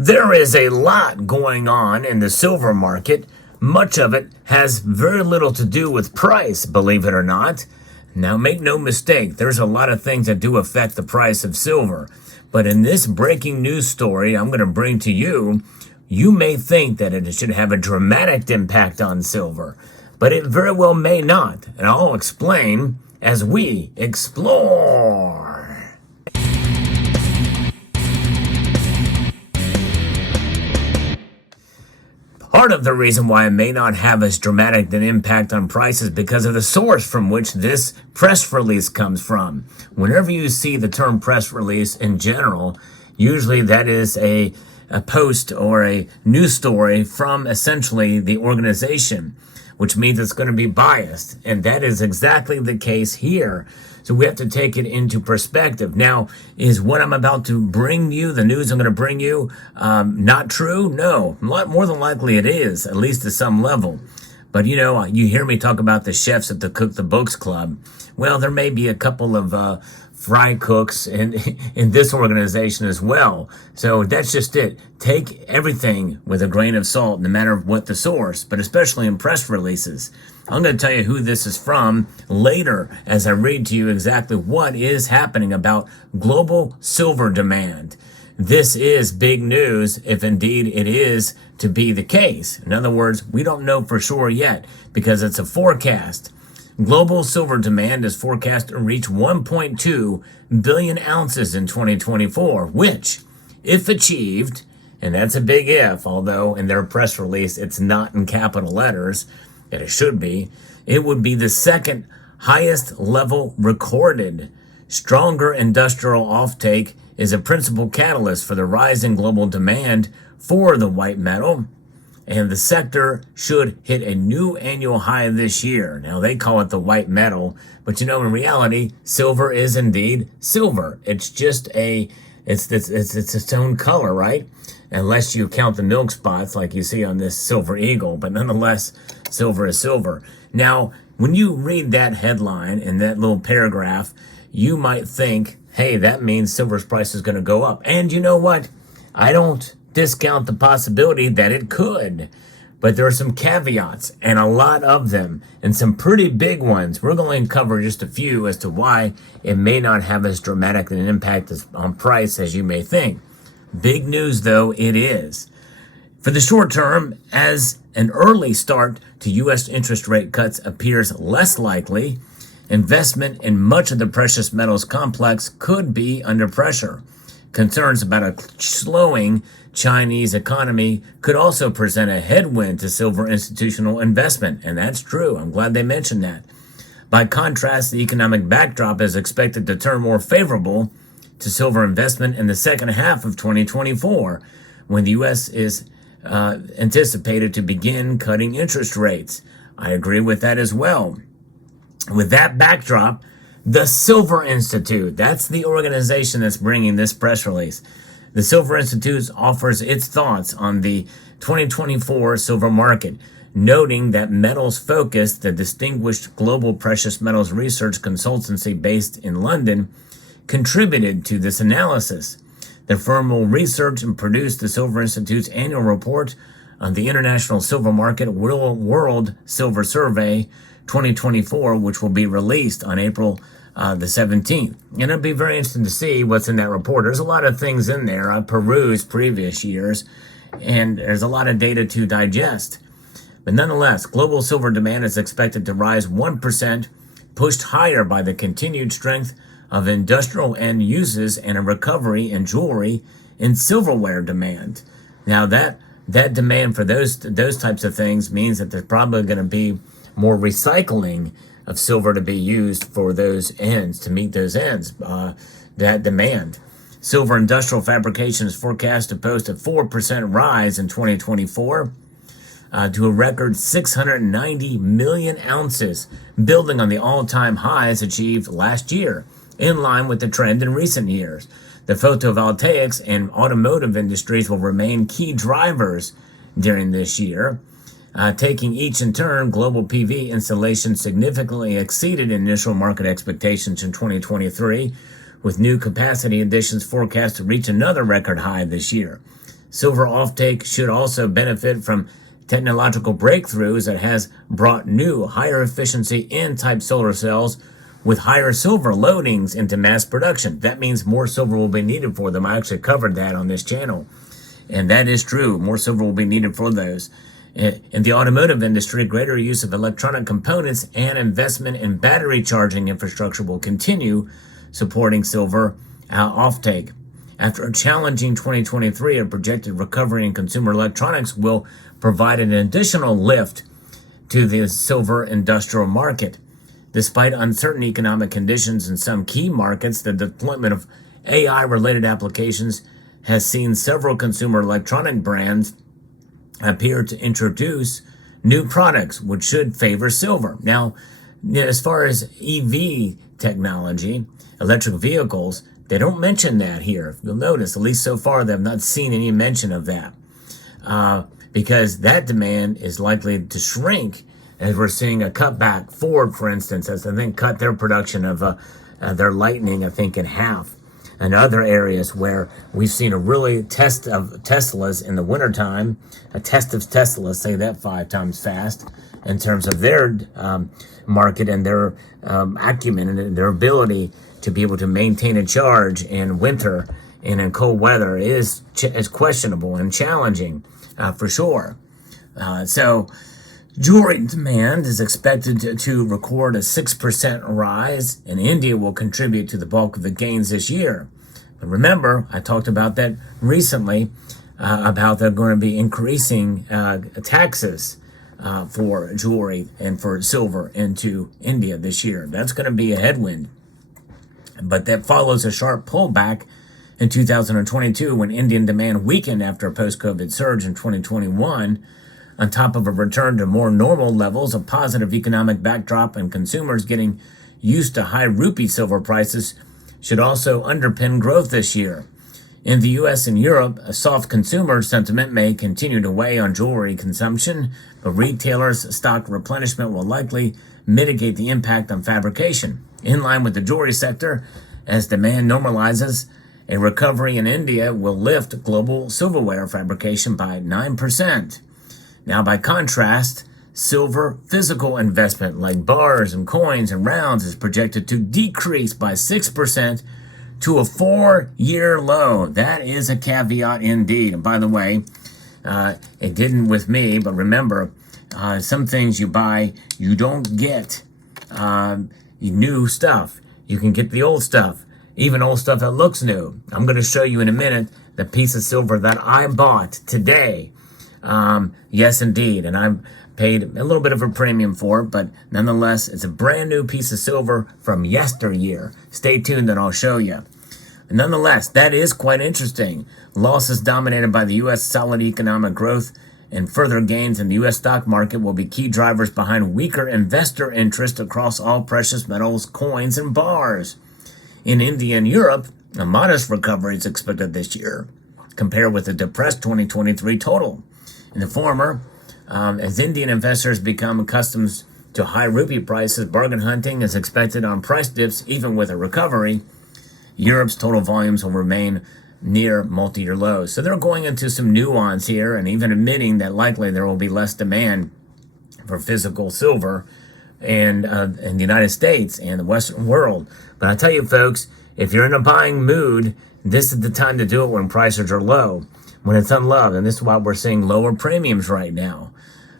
There is a lot going on in the silver market. Much of it has very little to do with price, believe it or not. Now, make no mistake, there's a lot of things that do affect the price of silver. But in this breaking news story I'm going to bring to you, you may think that it should have a dramatic impact on silver, but it very well may not. And I'll explain as we explore. Part of the reason why it may not have as dramatic an impact on prices because of the source from which this press release comes from. Whenever you see the term press release in general, usually that is a post or a news story from essentially the organization, which means it's going to be biased. And that is exactly the case here. So we have to take it into perspective. Now, is what I'm about to bring you, the news I'm going to bring you, not true? No, more than likely it is, at least to some level. But you hear me talk about the chefs at the Cook the Books Club. Well, there may be a couple of fry cooks in this organization as well. So that's just it. Take everything with a grain of salt, no matter what the source, but especially in press releases. I'm going to tell you who this is from later as I read to you exactly what is happening about global silver demand. This is big news if indeed it is to be the case. In other words, we don't know for sure yet because it's a forecast. Global silver demand is forecast to reach 1.2 billion ounces in 2024, which, if achieved, and that's a big if, although in their press release it's not in capital letters, and it should be, it would be the second highest level recorded. Stronger industrial offtake is a principal catalyst for the rise in global demand for the white metal, and the sector should hit a new annual high this year. Now, they call it the white metal, but in reality, silver is indeed silver. It's just it's its own color, right? Unless you count the milk spots like you see on this silver eagle, but nonetheless, silver is silver. Now, when you read that headline and that little paragraph, you might think, hey, that means silver's price is going to go up. And you know what? I don't discount the possibility that it could. But there are some caveats, and a lot of them, and some pretty big ones. We're going to cover just a few as to why it may not have as dramatic an impact on price as you may think. Big news, though, it is. For the short term, as an early start to U.S. interest rate cuts appears less likely, investment in much of the precious metals complex could be under pressure. Concerns about a slowing Chinese economy could also present a headwind to silver institutional investment, and that's true. I'm glad they mentioned that. By contrast, the economic backdrop is expected to turn more favorable to silver investment in the second half of 2024, when the U.S. is anticipated to begin cutting interest rates. I agree with that as well. With that backdrop, the Silver Institute, that's the organization that's bringing this press release. The Silver Institute offers its thoughts on the 2024 silver market, noting that Metals Focus, the distinguished global precious metals research consultancy based in London, contributed to this analysis. The firm will research and produce the Silver Institute's annual report on the International Silver Market World Silver Survey 2024, which will be released on April the 17th. And it'll be very interesting to see what's in that report. There's a lot of things in there. I perused previous years, and there's a lot of data to digest. But nonetheless, global silver demand is expected to rise 1%, pushed higher by the continued strength of industrial end uses and a recovery in jewelry and silverware demand. Now, that demand for those types of things means that there's probably going to be more recycling of silver to be used for those ends, to meet those ends, that demand. Silver industrial fabrication is forecast to post a 4% rise in 2024 to a record 690 million ounces, building on the all-time highs achieved last year, in line with the trend in recent years. The photovoltaics and automotive industries will remain key drivers during this year. Taking each in turn, global PV installations significantly exceeded initial market expectations in 2023, with new capacity additions forecast to reach another record high this year. Silver offtake should also benefit from technological breakthroughs that has brought new, higher efficiency N-type solar cells with higher silver loadings into mass production. That means more silver will be needed for them. I actually covered that on this channel. And that is true. More silver will be needed for those. In the automotive industry, greater use of electronic components and investment in battery charging infrastructure will continue supporting silver offtake. After a challenging 2023, a projected recovery in consumer electronics will provide an additional lift to the silver industrial market. Despite uncertain economic conditions in some key markets, the deployment of AI-related applications has seen several consumer electronic brands appear to introduce new products which should favor silver. Now, as far as EV technology, electric vehicles, they don't mention that here. You'll notice, at least so far, they have not seen any mention of that because that demand is likely to shrink as we're seeing a cutback. Ford, for instance, has, I think, cut their production of their Lightning, I think, in half. And other areas where we've seen a really test of Teslas in the wintertime, a test of Teslas, say that 5 times fast, in terms of their market and their acumen and their ability to be able to maintain a charge in winter and in cold weather is questionable and challenging for sure. So jewelry demand is expected to record a 6% rise, and India will contribute to the bulk of the gains this year. But remember, I talked about that recently, about they're going to be increasing taxes for jewelry and for silver into India this year. That's going to be a headwind. But that follows a sharp pullback in 2022 when Indian demand weakened after a post-COVID surge in 2021. On top of a return to more normal levels, a positive economic backdrop and consumers getting used to high rupee silver prices should also underpin growth this year. In the U.S. and Europe, a soft consumer sentiment may continue to weigh on jewelry consumption, but retailers' stock replenishment will likely mitigate the impact on fabrication. In line with the jewelry sector, as demand normalizes, a recovery in India will lift global silverware fabrication by 9%. Now, by contrast, silver physical investment like bars and coins and rounds is projected to decrease by 6% to a 4-year low. That is a caveat indeed. And by the way, it didn't with me, but remember, some things you buy, you don't get new stuff. You can get the old stuff, even old stuff that looks new. I'm going to show you in a minute the piece of silver that I bought today. Yes, indeed. And I've paid a little bit of a premium for it, but nonetheless, it's a brand new piece of silver from yesteryear. Stay tuned and I'll show you. Nonetheless, that is quite interesting. Losses dominated by the U.S. solid economic growth and further gains in the U.S. stock market will be key drivers behind weaker investor interest across all precious metals, coins, and bars. In India and Europe, a modest recovery is expected this year, compared with a depressed 2023 total. In the former, as Indian investors become accustomed to high rupee prices, bargain hunting is expected on price dips even with a recovery. Europe's total volumes will remain near multi-year lows. So they're going into some nuance here and even admitting that likely there will be less demand for physical silver in the United States and the Western world. But I tell you, folks, if you're in a buying mood, this is the time to do it when prices are low, when it's unloved. And this is why we're seeing lower premiums right now.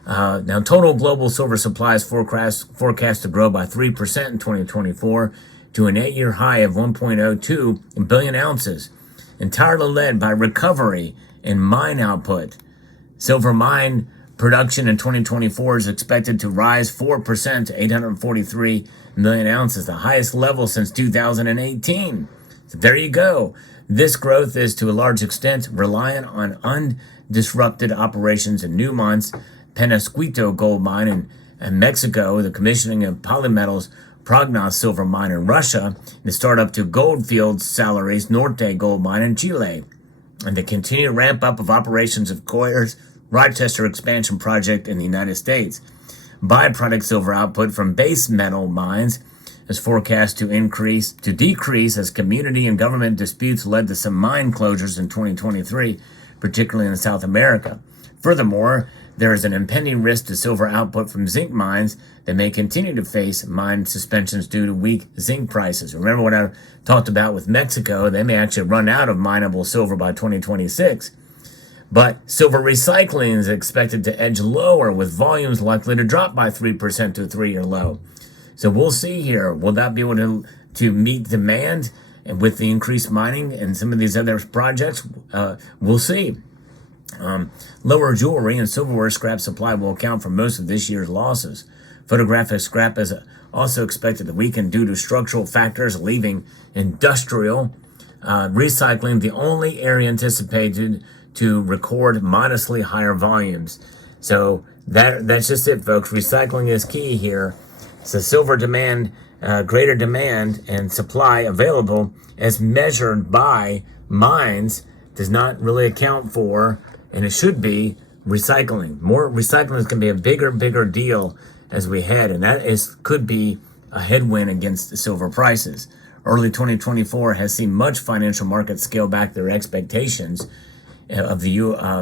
Now, total global silver supply is forecast to grow by 3% in 2024 to an 8-year high of 1.02 billion ounces, entirely led by recovery in mine output. Silver mine production in 2024 is expected to rise 4% to 843 million ounces, the highest level since 2018. So there you go. This growth is to a large extent reliant on undisrupted operations in Newmont's Penasquito gold mine in Mexico, the commissioning of Polymetal's Prognos silver mine in Russia, and the startup to Goldfields Salaries Norte gold mine in Chile, and the continued ramp up of operations of Coyer's Rochester expansion project in the United States. Byproduct silver output from base metal mines is forecast to decrease as community and government disputes led to some mine closures in 2023, particularly in South America. Furthermore, there is an impending risk to silver output from zinc mines that may continue to face mine suspensions due to weak zinc prices. Remember what I talked about with Mexico? They may actually run out of mineable silver by 2026. But silver recycling is expected to edge lower, with volumes likely to drop by 3% to a 3-year low. So we'll see here. Will that be able to meet demand? And with the increased mining and some of these other projects, we'll see. Lower jewelry and silverware scrap supply will account for most of this year's losses. Photographic scrap is also expected to weaken due to structural factors, leaving industrial recycling the only area anticipated to record modestly higher volumes. So that's just it, folks. Recycling is key here. So silver demand, greater demand and supply available as measured by mines does not really account for, and it should be, recycling. More recycling is going to be a bigger deal as we head, and that could be a headwind against the silver prices. Early 2024 has seen much financial markets scale back their expectations of the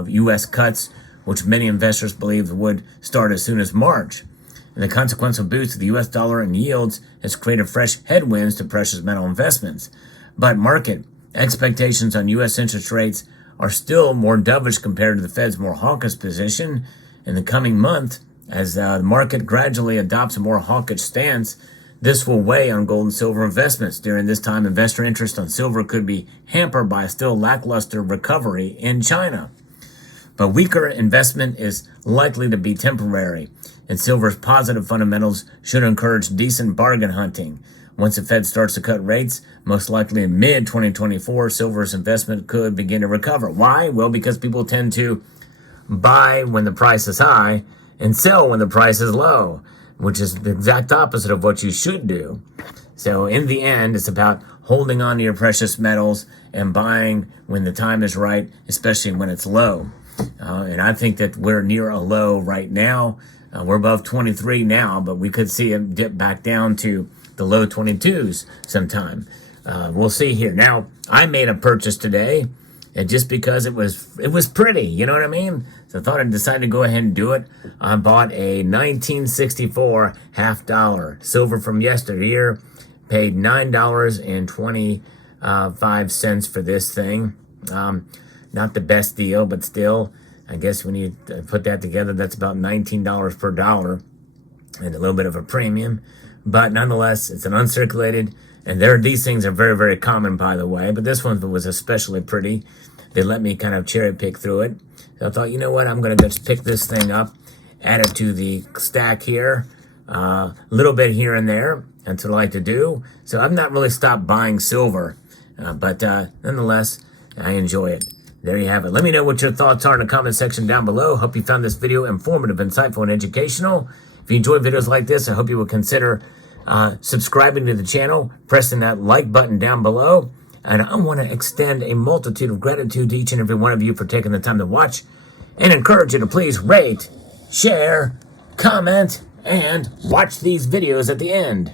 U.S. cuts, which many investors believed would start as soon as March. And the consequential boost of the U.S. dollar and yields has created fresh headwinds to precious metal investments. But market expectations on U.S. interest rates are still more dovish compared to the Fed's more hawkish position. In the coming month, as the market gradually adopts a more hawkish stance, this will weigh on gold and silver investments. During this time, investor interest on silver could be hampered by a still lackluster recovery in China. But weaker investment is likely to be temporary, and silver's positive fundamentals should encourage decent bargain hunting. Once the Fed starts to cut rates, most likely in mid-2024, silver's investment could begin to recover. Why? Well, because people tend to buy when the price is high and sell when the price is low, which is the exact opposite of what you should do. So in the end, it's about holding on to your precious metals and buying when the time is right, especially when it's low. And I think that we're near a low right now. We're above 23 now, but we could see it dip back down to the low 22s sometime. We'll see here. Now, I made a purchase today, and just because it was pretty, you know what I mean? So I thought I'd decide to go ahead and do it. I bought a 1964 $half silver from yesteryear, paid $9.25 for this thing. Not the best deal, but still, I guess when you put that together, that's about $19 per dollar and a little bit of a premium. But nonetheless, it's an uncirculated, and these things are very, very common, by the way. But this one was especially pretty. They let me kind of cherry pick through it. So I thought, you know what, I'm going to just pick this thing up, add it to the stack here, a little bit here and there. That's what I like to do. So I've not really stopped buying silver, but nonetheless, I enjoy it. There you have it. Let me know what your thoughts are in the comment section down below. Hope you found this video informative, insightful, and educational. If you enjoy videos like this, I hope you will consider subscribing to the channel, pressing that like button down below. And I want to extend a multitude of gratitude to each and every one of you for taking the time to watch, and encourage you to please rate, share, comment, and watch these videos at the end.